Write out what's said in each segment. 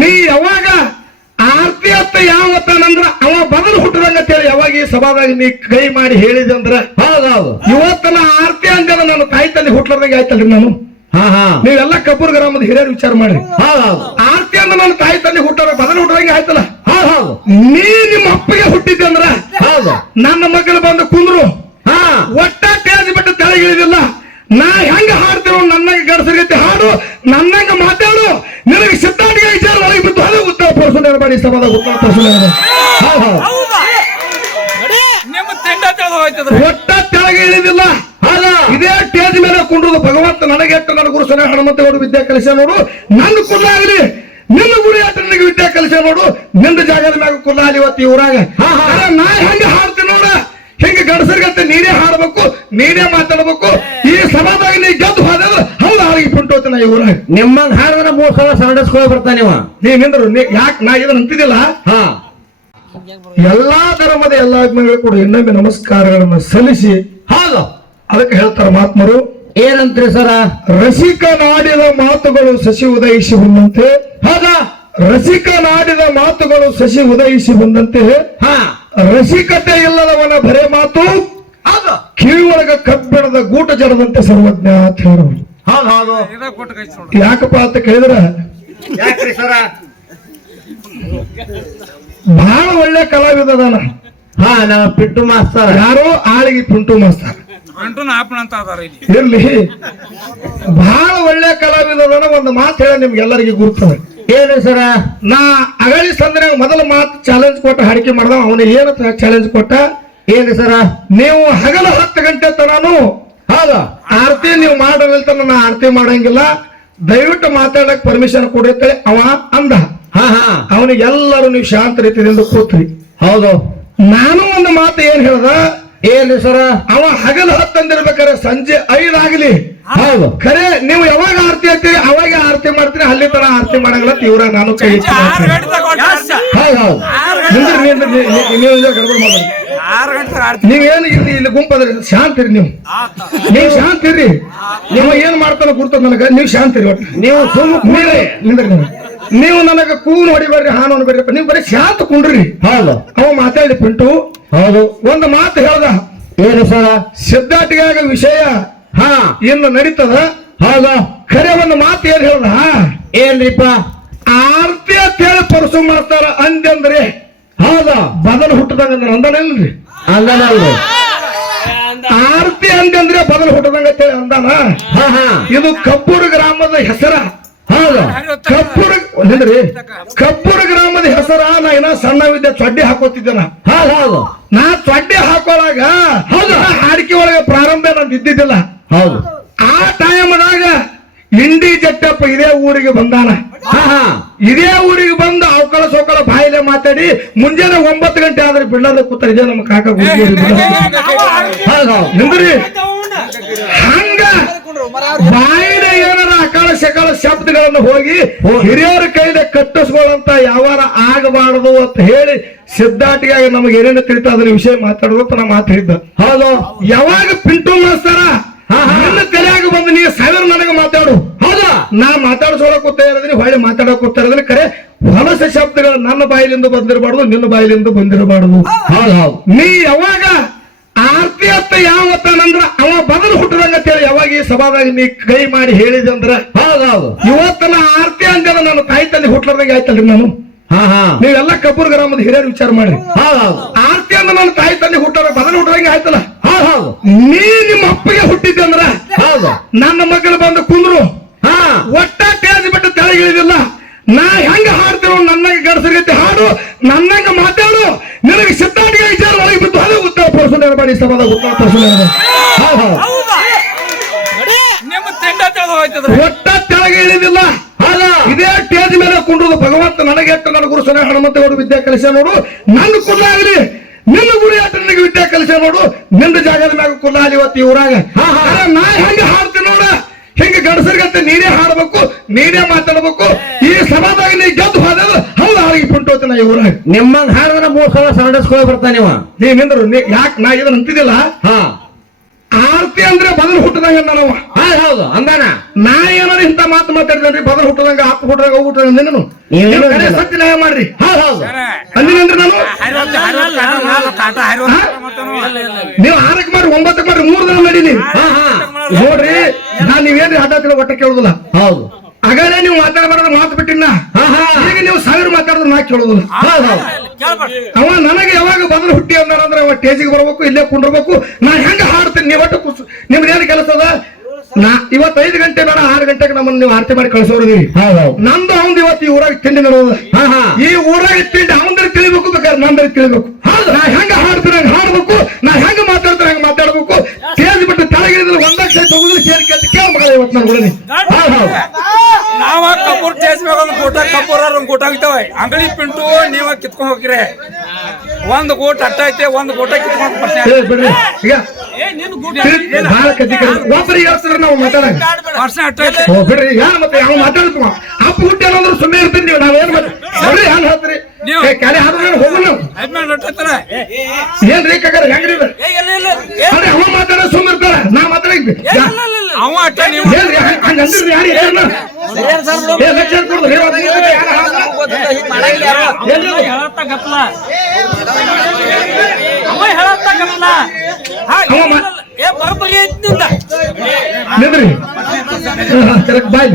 ನೀ ಯಾವಾಗ ಆರ್ತಿ ಅತ್ತ ಯಾವತ್ತನಂದ್ರ ಅವ ಬದಲು ಹುಟ್ಟದಂಗ ಕೇಳಿ ಯಾವಾಗ ಈ ಸಭಾದಾಗ ನೀ ಕೈ ಮಾಡಿ ಹೇಳಿದಂದ್ರ ಹೌದ್ ಹೌದು. ಇವತ್ತನ ಆರ್ತಿ ಅಂದೆಲ್ಲ ನನ್ನ ತಾಯಿ ತಂದೆ ಹುಟ್ಲಾರ್ದಂಗೆ ಆಯ್ತಲ್ರಿ ನಾನು? ಹಾ ಹಾ. ನೀವೆಲ್ಲ ಕಬ್ಬೂರ್ ಗ್ರಾಮದ ಹಿರಿಯರು ವಿಚಾರ ಮಾಡಿ. ಆರ್ತಿ ಅಂದ ನನ್ನ ತಾಯಿ ತಂದೆ ಹುಟ್ಟಾರ ಬದಲು ಹುಟ್ಟದಂಗೆ ಆಯ್ತಲ್ಲ? ನೀ ನಿಮ್ಮ ಅಪ್ಪಗೆ ಹುಟ್ಟಿದ್ದೆ ಅಂದ್ರ ಹೌದು. ನನ್ನ ಮಗನ ಬಂದು ಕುಂದ್ರು ಹಾ ಒಟ್ಟ ಟೇಜ್ ಬಿಟ್ಟು ತೆಳಗಿಳಿದಿಲ್ಲ ನಾ ಹೆಂಗ ಹಾಡ್ತಿರೋ ನನ್ನಂಗ ಗಡಸರಿಗತ್ತೆ ಹಾಡು ನನ್ನಂಗ ಮಾತಾಡು ನಿನಗೆ ಸಿದ್ಧಾಂತಿಗೆ ವಿಚಾರ ಒಳಗೆ ಬಿದ್ದು ಅದು ಉತ್ತರ ಸಭಾದಾಗ ಉತ್ತರ ಹೋಯ್ತದ್ರಿ. ಒಟ್ಟ ತೆಳಗೆ ಇಳಿದಿಲ್ಲ. ಇದೇ ಟೇಜ್ ಮೇಲೆ ಕುಂಡ್ರದು ಭಗವಂತ ನನಗೆ ಎಟ್ಟು ನನ್ನ ಗುರು ಸೊನೆ ಹನುಮಂತಗೌಡ ವಿದ್ಯಾ ಕಲಿಸ ನೋಡು. ನನ್ನ ಕುಲ್ಲಾಗಲಿ ನಿನ್ನ ಗುರಿ ಆಟ ನನಗೆ ವಿದ್ಯಾ ಕಲಿಸ ನೋಡು. ನಿಂದ ಜಾಗದ ಮ್ಯಾಗ ಇವತ್ತು ಊರಾಗ. ಹಾ, ಹಾ. ಅರೆ, ನಾ ಹೆಂಗೆ ಹಾಡ್ತೀನಿ ನೋಡ. ಹಿಂಗ ಗಂಡಸರಿಗಂತ ನೀನೇ ಹಾಡ್ಬೇಕು ನೀನೇ ಮಾತಾಡ್ಬೇಕು. ಈ ಸಭಾದಾಗ ನೀ ಗೆದ್ದು ಹೋದ ಹೌದು ಪುಂಟೋತಿನ ಈ ಊರಾಗ. ನಿಮ್ಮಂಗ್ ಹಾಡಿದ್ರೆ ಮೂರ್ ಸಲ ಸಂಡಸ್ಕೊಳ್ಳಿ ಬರ್ತಾನೆ ನೀವ ನೀ ನಿಂದ್ರು ಯಾಕೆ ನಾ ಇದನ್ನ ಅಂತಿದ್ದಿಲ್ಲ? ಹಾ. ಎಲ್ಲಾ ಧರ್ಮದ ಎಲ್ಲಾ ಆತ್ಮಗಳು ಕೂಡ. ಇನ್ನೊಮ್ಮೆ ನಮಸ್ಕಾರಗಳನ್ನು ಸಲ್ಲಿಸಿ. ಹೌದು. ಅದಕ್ಕೆ ಹೇಳ್ತಾರ ಮಹಾತ್ಮರು ಏನಂತ್ರಿ ಸರ? ರಸಿಕ ನಾಡಿದ ಮಾತುಗಳು ಸಸಿ ಉದಯಿಸಿ ಬಂದಂತೆ. ಹೌದ. ರಸಿಕ ನಾಡಿದ ಮಾತುಗಳು ಸಸಿ ಉದಯಿಸಿ ಬಂದಂತೆ. ಹಾ. ರಸಿಕತೆ ಇಲ್ಲದವನ ಬರೇ ಮಾತು. ಕಿವಿ ಒಳಗ ಕಬ್ಬಿಣದ ಗೂಟ ಜಡದಂತೆ ಸರ್ವಜ್ಞ ಅಂತ ಹೌದು ಯಾಕಪ್ಪ ಅಂತ ಕೇಳಿದ್ರ ಯಾಕ್ರಿ ಸರ? ಬಹಳ ಒಳ್ಳೆ ಕಲಾವಿದ ಅದಾನ. ಹಾ ನಮ್ಮ ಪಿಟ್ಟು ಮಾಸ್ತರ್. ಯಾರೋ ಆಳಿಗೆ ಪಿಂಟು ಮಾಸ್ತಾರ. ಇರ್ಲಿ. ಬಹಳ ಒಳ್ಳೆ ಕಲಾವಿದ ಅದಾನ. ಒಂದು ಮಾತು ಹೇಳ ನಿಮ್ಗೆಲ್ಲರಿಗೂ ಗುರ್ತದ ಏನ್ರಿ ಸರ. ನಾ ಅಗಳಿ ಸಂದ್ರೆ ಮೊದಲ ಮಾತು ಚಾಲೆಂಜ್ ಕೊಟ್ಟ ಹಡಿಕೆ ಮಾಡ್ದ ಅವನು ಏನು ಚಾಲೆಂಜ್ ಕೊಟ್ಟ? ಏನ್ರಿ ಸರ. ನೀವು ಹಗಲು ಹತ್ತು ಗಂಟೆ ತನಾನು. ಹೌದು. ಆರತಿ ನೀವು ಮಾಡಲಿಲ್ಲ ನಾನು ಆರತಿ ಮಾಡಂಗಿಲ್ಲ. ದಯವಿಟ್ಟು ಮಾತಾಡಕ್ ಪರ್ಮಿಷನ್ ಕೊಡುತ್ತೆ ಅವ ಅಂದ. ಹಾ ಹಾ. ಅವನಿಗೆ ಎಲ್ಲರೂ ನೀವು ಶಾಂತ ರೀತಿಯಿಂದ ಕೂತ್ರಿ. ಹೌದು. ನಾನು ಒಂದು ಮಾತು ಏನ್ ಹೇಳ್ದ? ಏನ್ರಿ ಸರ? ಅವ ಹಗಲು ಹತ್ತಂದಿರ್ಬೇಕಾರೆ ಸಂಜೆ ಐದಾಗ್ಲಿ ಹೌದು. ಖರೆ ನೀವು ಯಾವಾಗ ಆರತಿ ಅಂತೀರಿ ಅವಾಗ ಆರತಿ ಮಾಡ್ತೀರಿ ಅಲ್ಲಿ ತರ ಆರತಿ ಮಾಡಂಗಿಲ್ಲ ತೀವ್ರ ನಾನು ಕೈ ಹೌದೌದು. ಹೌದು ಹೌದು. ನೀವು ಗಡ್ಬಡ್ ಮಾಡ್ಬೇಡಿ. ನೀವೇನು ಇಲ್ಲಿ ಇಲ್ಲಿ ಗುಂಪದ್ರಿ ಶಾಂತಿರಿ ನೀವು. ನೀವ್ ನೀವು ಶಾಂತ ಇರ್ರಿ ನೀವು ಏನ್ ಮಾಡ್ತಾನ ಗುರ್ತದ ನನಗ ನೀವ್ ಶಾಂತಿರಿ ಒಟ್ಟು. ನೀವು ಸುಮ್ಮ ನೀವು ನಿಂದ್ರಿ ನೀವು. ನೀವು ನನಗ ಕೂನ್ ಹೊಡಿಬೇಡ್ರಿ ಹಾನು ಹೊಡಿಬೇಡ್ರಿ ನೀವು ಬರೀ ಶಾಂತ ಕುಂಡ್ರಿ. ಹೌದು. ಅವ ಮಾತಾಡಿ ಪಿಂಟು. ಹೌದು. ಒಂದು ಮಾತು ಹೇಳ್ದ. ಏನು ಸರ? ಸಿದ್ಧಾಟಿಗಾಗ ವಿಷಯ ಹಾ. ಇನ್ನು ನಡೀತದ. ಹೌದ. ಖರೆ ಒಂದು ಮಾತು ಏನ್ ಹೇಳ್ದ? ಏನ್ರಿಪ್ಪ? ಆರ್ತಿ ಅಂತ ಹೇಳಿ ಪರಸು ಮಾಡ್ತಾರ ಅಂದ್ರೆ ಹೌದಾ. ಬದಲು ಹುಟ್ಟದಂಗ ಅಂದ್ರೆ ಅಂದಾನಿಲ್ರಿ ಅಂತಂದ್ರೆ ಆರ್ತಿ ಅಂದಂದ್ರೆ ಬದಲು ಹುಟ್ಟದಂಗ ಅಂದಾನ? ಹಾ ಹಾ. ಇದು ಕಬ್ಬೂರು ಗ್ರಾಮದ ಹೆಸರ. ಹೌದು. ಕಬ್ಬೂರು ಹೇಳ್ರಿ ಕಬ್ಬೂರು ಗ್ರಾಮದ ಹೆಸರ ನಾ ಸಣ್ಣ ಸಣ್ಣವಿದ್ದೆ ಚಡ್ಡಿ ಹಾಕೋತಿದ್ದೆ ಹಾ ಹೌದು. ಹೌದು ನಾ ಚೊಡ್ಡಿ ಹಾಕೋಳಾಗ ಹೌದು. ಹಾಡಿಕೆ ಒಳಗೆ ಪ್ರಾರಂಭ ನಾನು ಇದ್ದಿದ್ದಿಲ್ಲ ಹೌದು. ಆ ಟೈಮ್ದಾಗ ಇಂಡಿ ಜಟ್ಟಪ್ಪ ಇದೇ ಊರಿಗೆ ಬಂದಾನ. ಇದೇ ಊರಿಗೆ ಬಂದು ಮಾತಾಡಿ ಮುಂಜಾನೆ ಒಂಬತ್ತು ಗಂಟೆ ಆದ್ರೆ ಬಿಡ್ಲಾರ ಕೂತ ಇದೇ ನಮ್ಮ ಕಾಕ ನಿಂದ್ರಿ ಹಂಗ ಬಾಯಿನ ಏನಾರ ಅಕಾಲ ಸಕಾಲ ಶಬ್ದಗಳನ್ನು ಹೋಗಿ ಹಿರಿಯರ ಕೈಲಿ ಕಟ್ಟಿಸ್ಕೊಳ್ಳಂತ ಯಾವಾರ ಆಗಬಾರದು ಅಂತ ಹೇಳಿ ಸಿದ್ಧಾಟಿಗಾಗಿ ನಮಗೆ ಏನೇನು ತಿಳಿತಾ ಅದ್ರ ವಿಷಯ ಮಾತಾಡೋದು ಅಂತ ನಾ ಮಾತಾಡಿದ್ದ ಹೌದು ಯಾವಾಗ ಪಿಂಟು ಮಾಸ್ತರ ನನ್ನ ತಲೆಯಾಗ ಬಂದು ನೀ ಸಾವಿರ ನನಗೆ ಮಾತಾಡು ಹೌದಾ ನಾ ಮಾತಾಡ್ಸೋಳಕ್ ಕೂತ ಇರೋದ್ರಿ ಹೊಳ್ಳಿ ಮಾತಾಡಕ್ ಕೂತ ಇರೋದ್ರಿ ಕರೆ ಹೊಲಸ ಶಬ್ದಗಳು ನನ್ನ ಬಾಯಿಲಿಂದ ಬಂದಿರಬಾರ್ದು ನಿನ್ನ ಬಾಯಿಲಿಂದ ಬಂದಿರಬಾರ್ದು. ನೀ ಯಾವಾಗ ಆರ್ತಿ ಅತ್ತ ಯಾವತ್ತಾನಂದ್ರ ಅವ ಬದಲು ಹುಟ್ಟದಂಗ ಅಂತೇಳಿ ಯಾವಾಗ ಈ ಸಭಾದಾಗ ನೀ ಕೈ ಮಾಡಿ ಹೇಳಿದೆ ಅಂದ್ರ ಇವತ್ತನ ಆರ್ತಿ ಅಂಗದ ನನ್ನ ತಾಯಿ ತಂದೆ ಹುಟ್ಲಾರ್ದಂಗೆ ಆಯ್ತಲ್ರಿ ನಾನು. ನೀವೆಲ್ಲ ಕಬ್ಬೂರ್ ಗ್ರಾಮದ ಹಿರಿಯರು ವಿಚಾರ ಮಾಡಿ. ಆರ್ತಿ ಅಂದ ನನ್ನ ತಾಯಿ ತಂದೆ ಹುಟ್ಟಾರ ಬದಲು ಹುಟ್ಟದಂಗೆ ಆಯ್ತಲ್ಲ. ನೀ ನಿಮ್ಮ ಅಪ್ಪಗೆ ಹುಟ್ಟಿದ್ದೆ ಅಂದ್ರ ಹೌದು ನನ್ನ ಮಕ್ಕಳು ಬಂದು ಕುಂದ್ರು ಹಾ ಒಟ್ಟ ಟೇಜ್ ಬಿಟ್ಟು ತೆಳಗಿಳಿದಿಲ್ಲ ನಾ ಹೆಂಗ ಹಾಡ್ತಿರೋ ನನ್ನಂಗ ಗಡಸರಿಗತ್ತೆ ಹಾಡು ನನ್ನಂಗ ಮಾತಾಡು ನಿನಗೆ ಸಿದ್ಧಾಂತಿಗೆ ವಿಚಾರ ಒಳಗೆ ಬಿದ್ದು ಅದು ಉತ್ತರ ಪಡಿಸು ನೆರಬಾಡಿ ಹೌದು. ಹೌದು. ನಿಮ್ಮ ತಿಳಿದು ಹೋಯ್ತದ್ರಿ ಒಟ್ಟ ತೆಳಗೆ ಇಳಿದಿಲ್ಲ. ಹೌದು ಇದೇ ಸ್ಟೇಜ್ ಮೇಲೆ ಕುಂಡ್ರದು ಭಗವಂತ ನನಗೆ ಎಟ್ಟು ನನ್ನ ಗುರು ಸೊನೆ ಹನುಮಂತಗೌಡ ವಿದ್ಯಾ ಕಲಿಸ ನೋಡು. ನನ್ನ ಕುಲ್ಲಾಗಲಿ ನಿನ್ನ ಗುರಿ ಆಟ ನನಗೆ ವಿದ್ಯಾ ಕಲಿಸ ನೋಡು. ನಿನ್ನ ಜಾಗದ ಮ್ಯಾಗ ಕುಲ್ಲಾಗಲಿ ಇವತ್ತು ಊರಾಗ. ನಾ ಹೆಂಗೆ ಹಾಡ್ತೀನಿ ನೋಡ. ಹಿಂಗ ಗಡಸರಿಗಂತೆ ನೀನೇ ಹಾಡ್ಬೇಕು ನೀನೇ ಮಾತಾಡ್ಬೇಕು. ಹಾಳಿಗೆ ಇವ್ರ ನಿಮ್ಮಂಗ್ ಹಾಡಿದ್ರೆ ಮೂರ್ ಸಲ ಸರಡಸ್ಕೊಳ ಬರ್ತಾನ ನೀವ ನೀ ನಿಂದ್ರು ನೀ ಯಾಕೆ ನಾ ಇದನ್ನ ಅಂತಿದ್ದಿಲ್ಲ ಹಾ ಆರ್ತಿ ಅಂದ್ರೆ ಬದಲ್ ಹುಟ್ಟದಂಗ ನಾವು ಹೌದು ಹೌದು ಅಂದಾನ ನಾ ಏನಾರ ಇಂತ ಮಾತು ಮಾತಾಡಿದ್ರಿ ಬದಲು ಹುಟ್ಟದಂಗ ಆತ್ ಹುಟ್ಟದಂಗ ಹೋಗ್ ಹುಟ್ಟದಂಗ ಅಂದೆ ನಾನು. ಸತ್ಯ ನ್ಯಾಯ ಮಾಡ್ರಿ ಹೌದು ಹೌದು ಅಂದಿನೇನ್ರಿ ನಾನು? ನೀವು ಆರಕ್ಕೆ ಮಾಡ್ರಿ ಒಂಬತ್ತಕ್ಕೆ ಮಾಡ್ರಿ ಮೂರ್ ದಿನ ಹಾ ನೋಡ್ರಿ ನಾನ್ ನೀವೇನ್ರಿ ಹಠಾತ್ತಿನ ಒಟ್ಟ ಕೇಳುದಿಲ್ಲ ಹೌದು ಆಗಲೇ ನೀವು ಮಾತಾಡಬಾರ್ದು ಮಾತು ಬಿಟ್ಟಿನ ಹಾ ಹಾ ಈಗ ನೀವು ಸಾವಿರ ಅವ ನನಗೆ ಯಾವಾಗ ಬದಲು ಹುಟ್ಟಿ ಅಂದ್ರೆ ಅವ ಸ್ಟೇಜಿಗೆ ಬರ್ಬೇಕು ಇಲ್ಲೇ ಕುಂಡ್ರಬೇಕು. ನಾ ಹೆಂಗ ಹಾಡ್ತೀನಿ? ನೀವಟ್ಟು ಕುಸ್ ನಿಮ್ದು ಏನು ಕೆಲಸ ಅದ? ನಾ ಇವತ್ತು ಐದು ಗಂಟೆ ಬೇಡ ಆರು ಗಂಟೆಗೆ ನಮ್ಮನ್ನ ನೀವು ಆರತಿ ಮಾಡಿ ಕಳ್ಸೋರಿ ನಂದು ಅವ್ದು ಇವತ್ತು ಈ ಊರಾಗ ತಿಂಡಿ ನಡೆಯೋದು ಹಾ ಹಾ. ಈ ಊರಾಗ ತಿಂಡಿ ಅವಂದ್ರೆ ತಿಳಿಬೇಕು ಬೇಕಾದ್ರೆ ನಂದ್ರೆ ತಿಳಿಬೇಕು. ನಾ ಹೆಂಗ ಹಾಡ್ತೀನಿ ಹಂಗ ಹಾಡ್ಬೇಕು ನಾ ಹೆಂಗ ಮಾತಾಡ್ತೀನಿ ಹಂಗ ಮಾತಾಡ್ಬೇಕು. ಸ್ಟೇಜ್ ಬಿಟ್ಟು ತಳಗಿರಿದ್ರೆ ಒಂದಕ್ಕೆ ಸಹಿತ ಹೋಗುದಿಲ್ಲ ಸೇರಿ ಕೇಳಿ ಕೇಳ ಮಗಳ ಇವತ್ತು ನಾನು ಹೌದು ನಾವು ಗೋಟ ಆಗ್ತಾವ ಒಂದ್ ಗೋಟ ಆಗಿದ್ದಾವೆ ಅಂಗಡಿ ಪಿಂಟು ನೀವ ಕಿತ್ಕೊಂಡ್ ಹೋಗ್ರಿ ಒಂದ್ ಗೋಟ್ ಅಟ್ಟ ಐತೆ ಒಂದ್ ಗೋಟ ಕಿತ್ಕೊಂಡ್ ಏನ್ರಿ ಹೆಂಗ್ರಿ ಅವ ಮಾತಾಡೋ ಸುಮ್ಮನೆ ಇರ್ತಾರ. ನಾ ಇಲ್ಲ. ಅವ ಅಟ್ಟ ನೀವು. ಹೇಳ್ರಿ ಹಂಗ ಹಂಗ ಅಂದಿರ್ರಿ ಯಾರು? ಏನ ಏ ಲಕ್ಷ ಕೊಡ್ರಿ? ಹೇಳತ್ತ ಗಪ್ಲ. ಅವ ಹೇಳತ್ತ ಗಪ್ಲ. ಏ ಬರೋಬ್ಬರಿ ಐತಿ ನಿಂದ ನಿಂದ್ರಿ. ಕರೆಕ್ಟ್ ಬಾಯ್.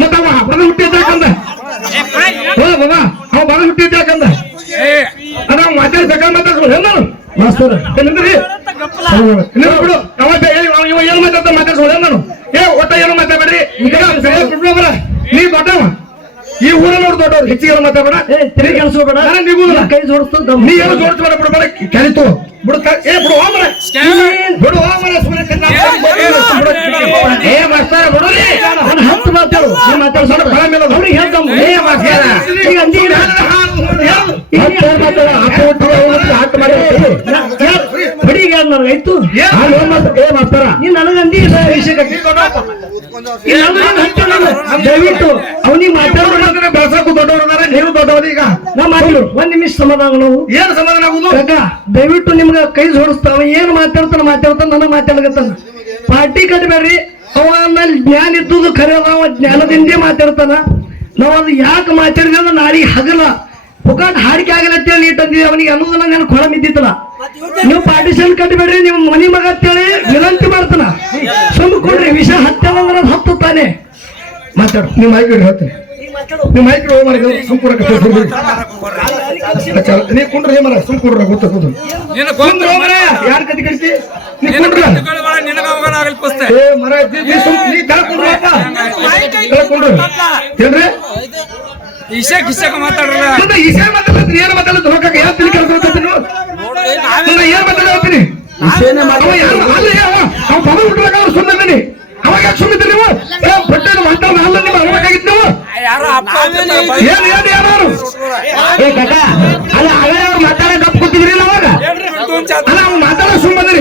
ಬದ ಬಾಬಾ ಅವ ಬದ ಹುಟ್ಟಿದ್ದ ಯಾಕಂದ? ಏ. ಅದ ಅವ ಮಾತಾಡ್ಬೇಕಾದ್ರೆ ಮಾತಾಡ್ಸೋದು ಏನು ಮಾಸ್ತರ್ ನಿಂದ್ರಿ. ಬಿಡು. ಅವತ್ತ ಏ- ಅವ ಇವ ಏನು ಮಾತಾಡ್ತಾ ಮಾತಾಡ್ಸೋಣ ನಾನು ಏ ಒಟ್ಟ ಏನು ನೀ ದೊಡ್ಡವ. ಈ ಊರಿನವ್ರು ದೊಡ್ಡವ್ರು ಹೆಚ್ಚಿಗೆ ಮಾತಾಡಬೇಡ ತಿರುಗಿ ಕೆಲಸ ಬೇಡ ನೀವು ಕೈ ಜೋಡಿಸ್ತು ನೀ ಏನು ಜೋಡಿಸ್ಬೇಡ ಕಲಿತು ಬಿಡು ಕ- ಏ ಬಿಡು ಹೋಮರ ಬಿಡು ಹೋಮರ ಸುಮ್ಮನೆ ಏ ಮಾಸ್ತಾರ ಬಿಡ್ರಿ ನಾನು ಹತ್ತು ಮಾತಾಡು ನೀ ಮಾತಾಡ್ಸೋಣ ಬಳ ಮೇಲೆ ಅವ್ರಿಗೆ ಹೇಳ್ತಮ್ಮ ಏ ಮಾಸ್ತಾರ ಈಗ ಹತ್ತು ಮಾತಾಡ ಮಾಡಿ ಬಡಿ ನನಗೆ ಆಯ್ತು ಏ ಮಾಸ್ತರ ನೀನ್ ವಿಷಯ ದಯವಿಟ್ಟು ಅವನಿಗೆ ಈಗ? ನಾ ಒಂದ್ ನಿಮಿಷ ಸಮಾಧಾನ ನಾವು. ಏನ್ ಸಮಾಧಾನ ಆಗುದು? ಕಾಕ ದಯವಿಟ್ಟು ನಿಮ್ಗೆ ಕೈ ಜೋಡಿಸ್ತಾವ ಏನ್ ಮಾತಾಡ್ತಾನ ಮಾತಾಡ್ತಾನ ನನ್ನ ಮಾತಾಡ್ಕತ್ತಾನ ಪಾರ್ಟಿ ಕಟ್ಬೇಡ್ರಿ. ಅವ ನಲ್ಲಿ ಜ್ಞಾನ ಇದ್ದುದು ಖರೆ ಅವ ಜ್ಞಾನದಿಂದೇ ಮಾತಾಡ್ತಾನ. ನಾವ್ ಅದು ಯಾಕೆ ಮಾತಾಡಿದ್ರೆ ಅಂದ್ರೆ ನಾಳೆ ಹಗಲ. ಪುಕಾಟ್ ಹಾಡಿಕೆ ಆಗಲ್ಲ ಅಂತೇಳಿ ನೀಟ್ ಅಂದಿದ್ವಿ ಅವನಿಗೆ ಅನ್ನೋದನ್ನ ನಾನು ಕೊಳ ಬಿದ್ದಿತ್ತಲ್ಲ. ನೀವು ಪಾರ್ಟಿಷನ್ ಕಟ್ಬೇಡ್ರಿ. ನಿಮ್ಮ ಮನಿ ಮಗ ಅಂತೇಳಿ ವಿನಂತಿ ಮಾಡ್ತಾನ. ಸುಮ್ ಕೊಡ್ರಿ. ವಿಷ ಹತ್ತಲ್ಲ ಹತ್ತು ತಾನೆ ಮಾತಾಡು. ನೀವು ಮೈಕ್ ಇಡಿ ಹೇಳ್ತೀನಿ. ನೀವು ಮೈಕ್ ನೀ ಕುಂಡ್ರಿ ಮರ ಸುಮ್ ಕುಂಡ್ರ ಕುಂದ್ರ ಮರ ಯಾರ್ ಕತಿ ನೀ ಏ ಮರ ನೀ- ನೀ ಸುಮ್ ನೀ ಕೆಳಗ್ ಕುಂಡ್ರಪ್ಪ ಕೆಳಗ್ ಕುಂಡ್ರಿ ಏನ್ರಿ ಇಸೆ ಕಿಸಕ ಮಾತಾಡ್ರಲ್ಲ ಮತ್ತೆ ಈಸೆ ಮಾತಾಡ್ತೀನಿ ಏನು ಮಾತಾಡೋದು ಹೋಗಕ್ಕೆ ಯಾವ ತಿಳಿ ಕೆಲಸ ಮಾಡ್ತೀನಿ ನಾನು ಏನ್ ಮಾತಾಡ್ತೀನಿ ಅವ ಯಾರು ಅಲ್ಲ ಅವ ಅವ ಪದ ಹುಟ್ಟದಾಗ ಅವ್ರು ಸುಮ್ಮನೆ ಅವಾಗ ಯಾಕೆ ಸುಮ್ಮಿದ್ರಿ ನೀವು ಬಟ್ಟೆ ಮಾತಾಡ ಅಲ್ಲ ನಿಮ್ಮ ನೀವು ಯಾರೋ ಏನು ಏನು ಯಾರು ಏ ಅಲ್ಲ ಆಗಲೇ ಅವ್ರು ಕಪ್ ಮಾತಾಡೋ ಸುಮ್ಮನೆ